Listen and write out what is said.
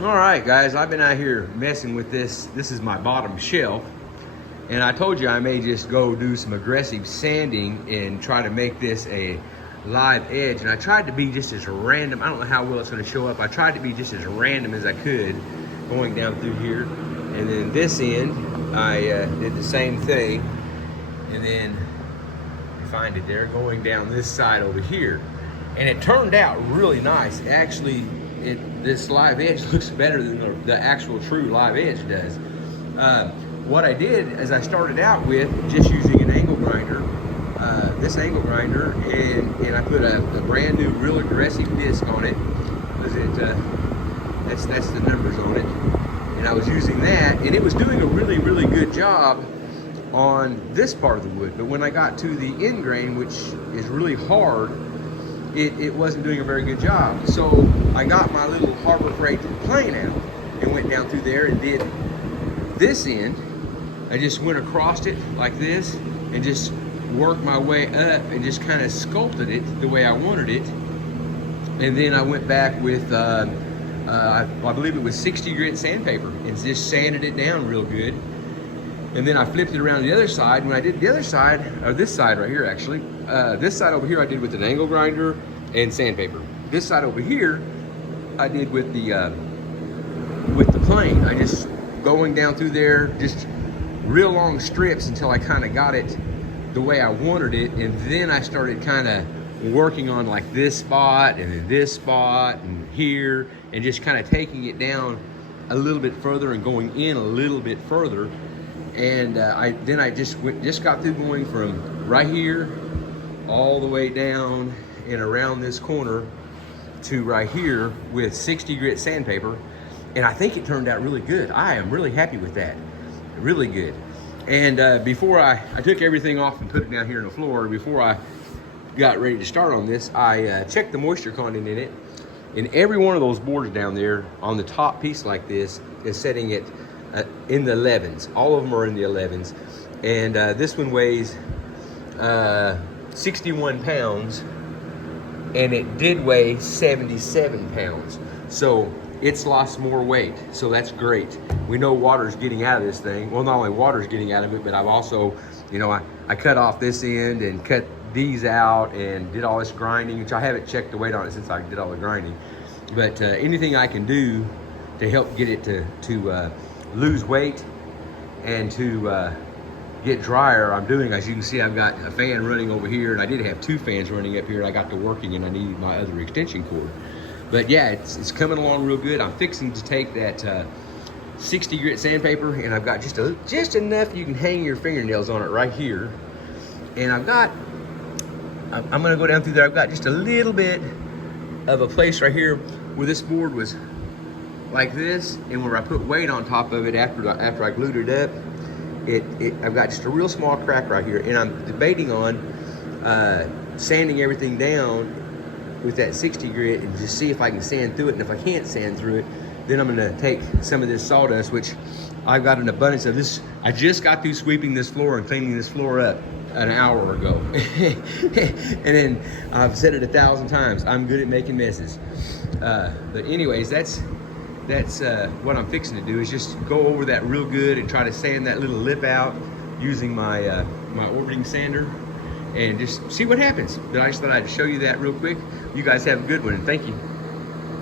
All right, guys, I've been out here messing with this. This is my bottom shelf. And I told you I may just go do some aggressive sanding and try to make this a live edge. And I tried to be just as random. I don't know how well it's gonna show up. I tried to be just as random as I could going down through here. And then this end, I did the same thing. And then you find it there going down this side over here. And it turned out really nice. Actually, this live edge looks better than the actual true live edge does. What I did is I started out with just using an angle grinder, this angle grinder, and I put a brand new real aggressive disc on it. Was it? That's the numbers on it. And I was using that, and it was doing a really good job on this part of the wood. But when I got to the end grain, which is really hard, it wasn't doing a very good job. So I got my little Harbor Freight plane out and went down through there and did this end. I just went across it like this and just worked my way up and just kind of sculpted it the way I wanted it. And then I went back with, I believe it was 60 grit sandpaper, and just sanded it down real good. And then I flipped it around to the other side. When I did the other side, or this side right here actually, this side over here I did with an angle grinder and sandpaper. This side over here I did with the plane. I just going down through there, just real long strips until I kind of got it the way I wanted it. And then I started kind of working on like this spot and then this spot and here, and just kind of taking it down a little bit further and going in a little bit further. And I just got through going from right here all the way down and around this corner to right here with 60 grit sandpaper, and I think it turned out really good. I am really happy with that, really good. And before I took everything off and put it down here on the floor, before I got ready to start on this, I checked the moisture content in it, and every one of those boards down there on the top piece like this is setting it in the 11s. All of them are in the 11s. And this one weighs 61 pounds, and it did weigh 77 pounds. So it's lost more weight, so that's great. We know water's getting out of this thing. Well, not only water's getting out of it, but I've also, you know, I cut off this end and cut these out and did all this grinding, which I haven't checked the weight on it since I did all the grinding. But anything I can do to help get it to lose weight and to get drier, I'm doing. As you can see, I've got a fan running over here, and I did have two fans running up here. I got to working, and I needed my other extension cord. But yeah, it's coming along real good. I'm fixing to take that 60 grit sandpaper, and I've got just enough you can hang your fingernails on it right here. And I'm gonna go down through there. I've got just a little bit of a place right here where this board was like this, and where I put weight on top of it after I glued it up, I've got just a real small crack right here, and I'm debating on sanding everything down with that 60 grit and just see if I can sand through it. And if I can't sand through it, then I'm gonna take some of this sawdust, which I've got an abundance of this. I just got through sweeping this floor and cleaning this floor up an hour ago. And then I've said it 1,000 times, I'm good at making messes. But anyways, that's what I'm fixing to do, is just go over that real good and try to sand that little lip out using my my orbiting sander, and just see what happens. But I just thought I'd show you that real quick. You guys have a good one, and thank you.